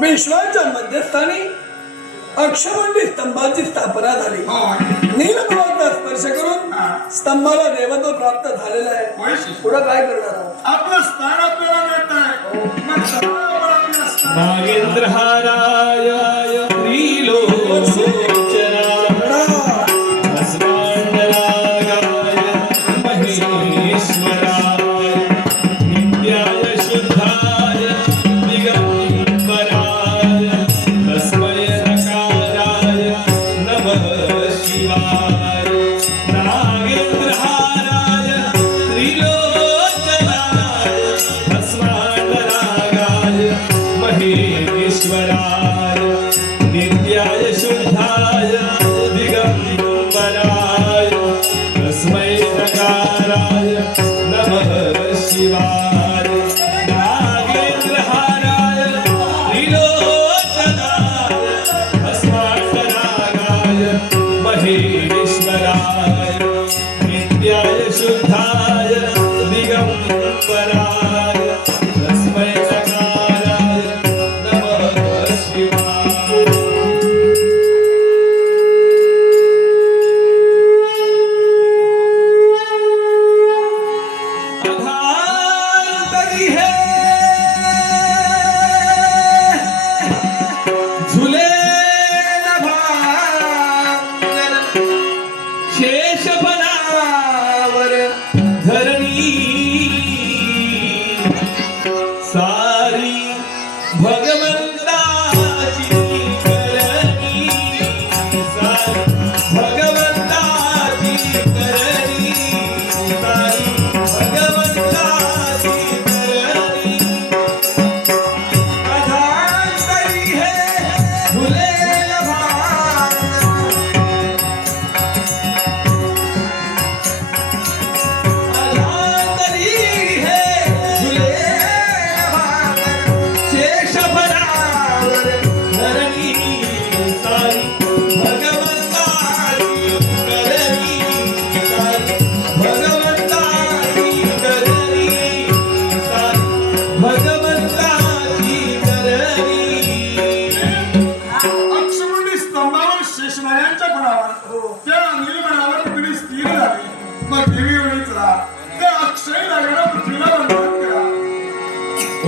विश्वाच्या मध्यस्थानी अक्षमंडी स्तंभाची स्थापना झाली. नीलकमलाचा स्पर्श करून स्तंभाला देवत्व प्राप्त झालेला आहे. पुढे काय करणार आहोत? आपलं स्थान आपल्याला मिळत आहे. नागेंद्र हाराय ईश्वराय नित्याय शुद्धाय दिगंबराय तस्मै नकाराय नमः शिवाय. नागेंद्रहाराय त्रिलोचनाय भस्मांतरागाय महेश्वराय नित्याय शुद्धाय दिगंबराय तस्मै शेषफलावर धरणी सारी भगवंताची करणी सारी भगवंताची करणी सारी भगवंताची करणी अधांतरी हे झुलेल भान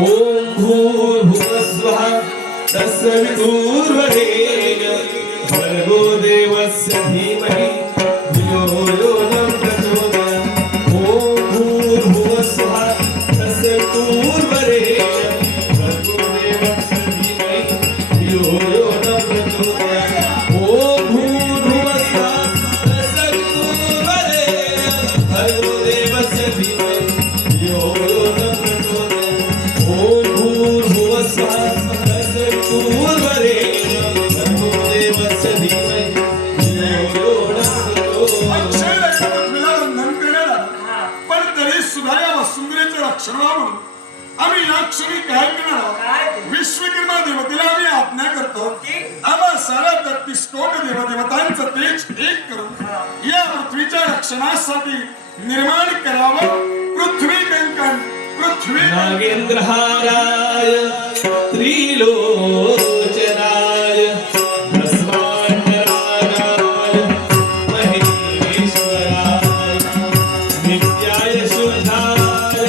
ओम भूर्भुवस्वः तत्सवितुर्वरेण्यं भर्गो देवस्य धीमहि धियो यो न प्रचोदयात्. ओम भूर्भुवस्वः तत्सवितुर्वरेण्यं भर्गो देवस्य धीमहि धियो यो न प्रचोदयात्. ओम भूर्भुवस्वः तत्सवितुर्वरेण्यं भर्गो देवस्य धीमहि धियो यो न आम्ही या क्षणी काय करणार आहोत? विश्वकर्मा देवतेला आम्ही आज्ञा करतो आम्हा सारा 33 कोटी देवदेवतांचं तेज एक करून या पृथ्वीच्या रक्षणासाठी निर्माण करावं पृथ्वी कंकण पृथ्वी. नागेंद्रहाराय त्रिलोचनाय भस्मांतरागाय महेश्वराय नित्याय शुद्धाय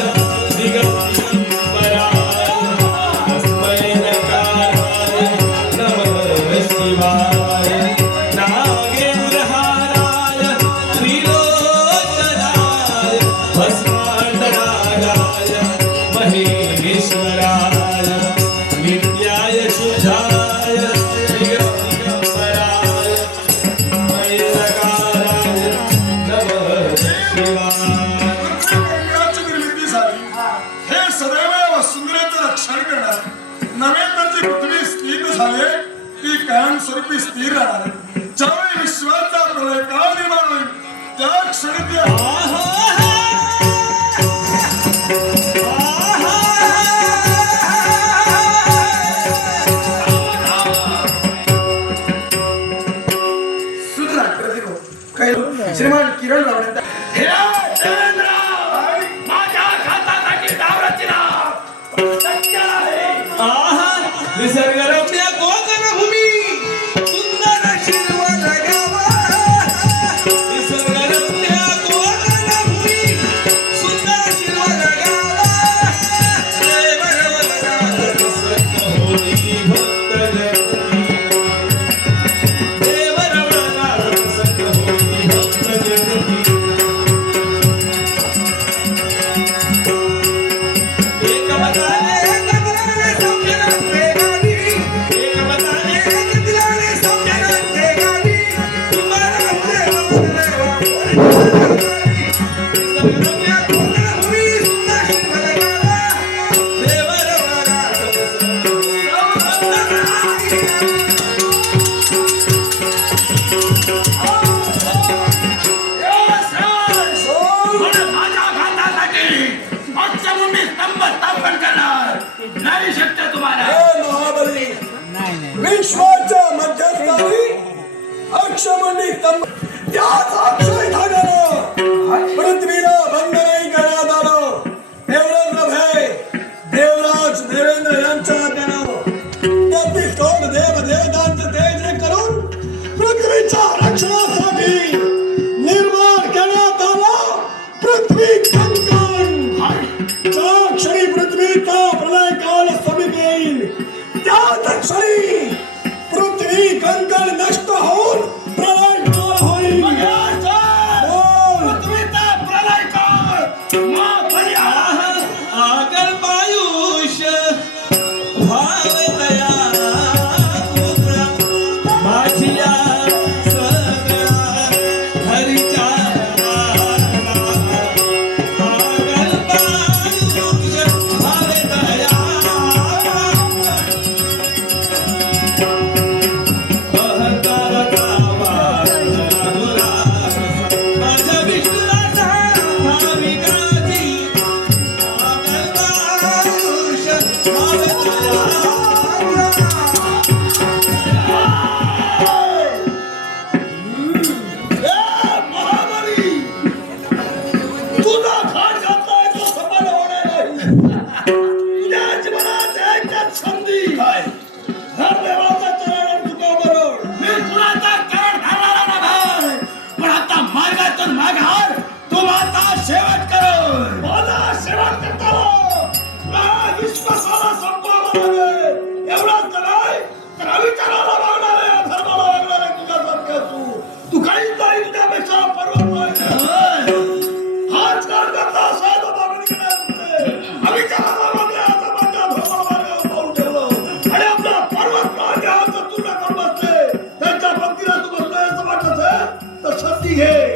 दिगंबराय तस्मै नकाराय नमः शिवाय. नागेंद्रहाराय त्रिलोचनाय भस्मांतरागाय महेश्वराय नित्याय शुद्धाय कायमस्वरूपी स्थिर राहणार आहे. ज्यावेळी विश्वाचा प्रलय काळ निर्माण होईल त्या क्षणी ते श्रीमान किरण रावण निसर्गरम्य कोकण भूमी सुंदर शिरवळ गावा निसर्गरम्य कोकण भूमी सुंदर शिरवळ गावा देवरवळनाथ प्रसन्न होई भक्त जननी एकमताने नाही शक्य तुम्हाला. हे महाबली विश्वाच्या मध्यस्थानी अक्षमंडी स्तंभ त्याच अक्षय धाग्यानं पृथ्वीला बंद नाही करण्यात आलं. एवढंच नव्हे, देवराज देवेंद्र यांच्या आज्ञेनं तेहतीस कोट देवदेवतांचं तेज करून पृथ्वीच्या रक्षणासाठी निर्माण करण्यात आला पृथ्वी कंकण. ज्या क्षणी पृथ्वीचा प्रलय काल समितेल त्याच क्षणी पृथ्वी कंकण नष्ट होऊन प्रलय काल होईल. पृथ्वीचा प्रलय काळ आगर्भायुष भाव दया माझिया सगळ्या हरीच्या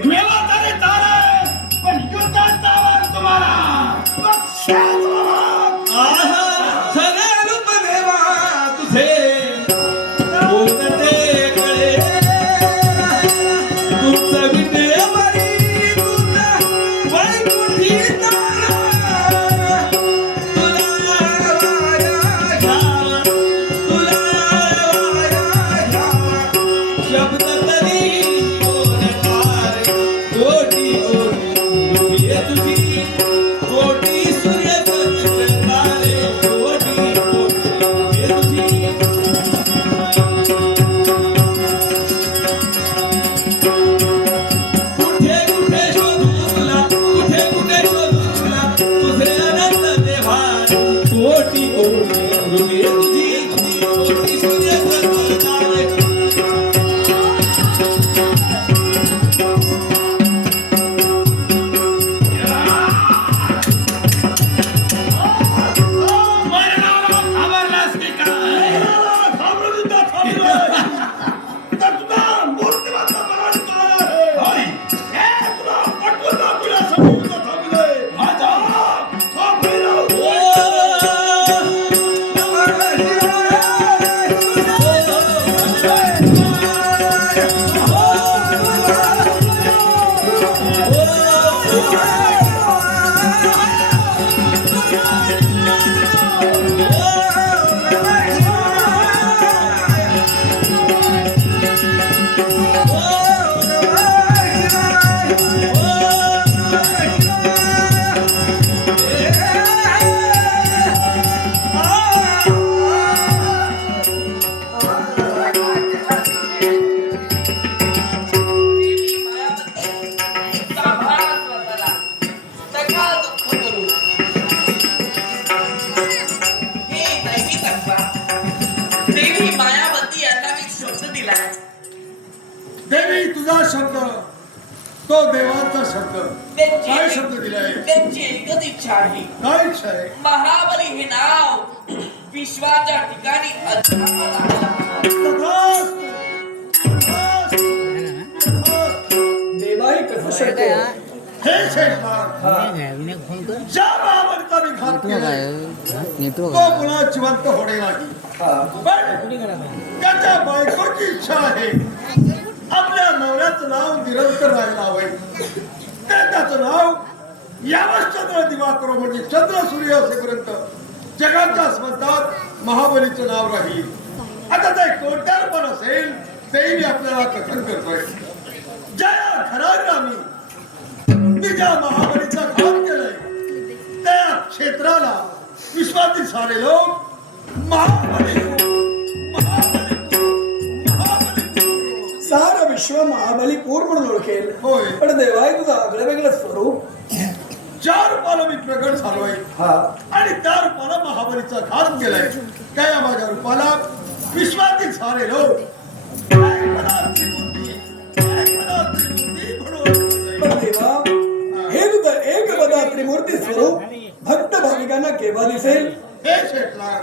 मेला तरी चालेल, पण युद्धात जावं तुम्हाला. खरे रूप देवा तुझे कोणते कळे तुझं विटेवरी तुझा वैकुंठी तारा तुला वाया घ्यावा तुला वाया घ्यावा शब्द तरी बोलणार देवी मायावती यांना मी शब्द दिलाय. देवी तुझा शब्द तो देवाचा शब्द काय शब्द दिलाय? त्यांची एकच इच्छा आहे. काय इच्छा आहे? महाबली हे नाव विश्वाच्या ठिकाणी अध्यापन आहे. तथास्तु. तथास्तु. देवाही कसं शक्य आहे? हे शेषनाग ज्या महाबलीचा मी घात केलाय तो पुन्हा जिवंत होणे नाही. पण त्याच्या बायकोची इच्छा आहे आपल्या नवऱ्याचं नाव निरंतर राहायला हवंय. त्याचं नाव यावंच चंद्र दिवाकर म्हणजे चंद्र सूर्य असेपर्यंत जगाच्या स्मरणात महाबलीचं नाव राहील. आता ते कोणत्या पण असेल तेही मी आपल्याला कथन करतोय. ज्या घराला मी ज्या महाबलीचा घात केलाय त्या क्षेत्राला विश्वातील सारे लोक महाबली सारं विश्व महाबलीपूर म्हणून ओळखेल. होय. पण देवाय तुझं आगळं वेगळं स्वरूप. ज्या रूपाला मी प्रगट झालोय आणि त्या रूपाला महाबलीचा घात केलाय त्या माझ्या रूपाला विश्वातील सारे लोक पण देवा हे तुझं एक बदा त्रिमूर्ती स्वरूप भक्त भाविकांना केव्हा दिसेल? हे शेठला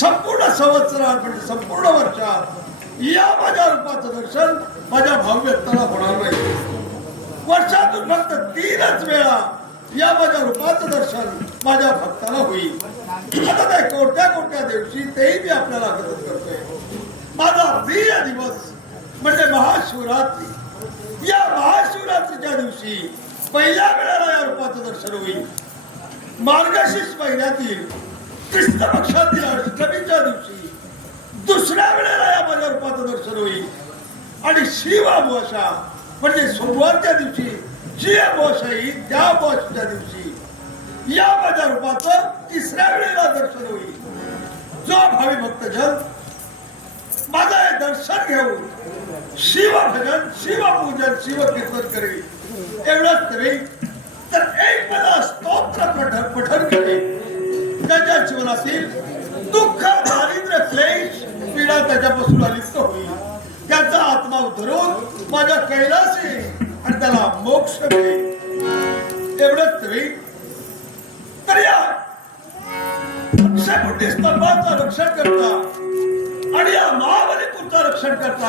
संपूर्ण संवत्सरात म्हणजे संपूर्ण वर्षात या माझ्या रूपाचं दर्शन माझ्या भावव्यक्ताला होणार नाही. वर्षातून फक्त 3च वेळा या माझ्या रूपाचं दर्शन माझ्या भक्ताला होईल. आता त्या कोणत्या दिवशी तेही मी आपल्याला कथन करतोय. माझा प्रिय दिवस म्हणजे महाशिवरात्री. या महाशिवरात्रीच्या दिवशी पहिल्या वेळेला या रूपाचं दर्शन होईल. मार्गशीर्ष महिन्यातील कृष्ण पक्षातील अष्टमीच्या दिवशी दुसऱ्या वेळेला या माझ्या रूपाचं दर्शन होईल. आणि शिव अमावस्या म्हणजे सोमवारच्या दिवशी जी अमावस्या येईल त्या अमावस्येच्या दिवशी या माझ्या रूपाचं तिसऱ्या वेळेला दर्शन होईल. जो भावी भक्तजन माझं हे दर्शन घेऊन शिवभजन शिवपूजन शिवकीर्तन करेल एवढंच नव्हे तर एक मला स्तोत्र पठण करेल त्याच्या जीवनातील दुःख दारिद्र्य क्लेश पीडा त्याच्यापासून अलिप्त होईल. त्याचा आत्मा उतरून माझ्या कैलासी आणि त्याला मोक्ष मिळेल. एवढंच नव्हे तर या अक्षयमुंडी स्तंभाचं रक्षण करता आणि या महाबलीपूरचं रक्षण करता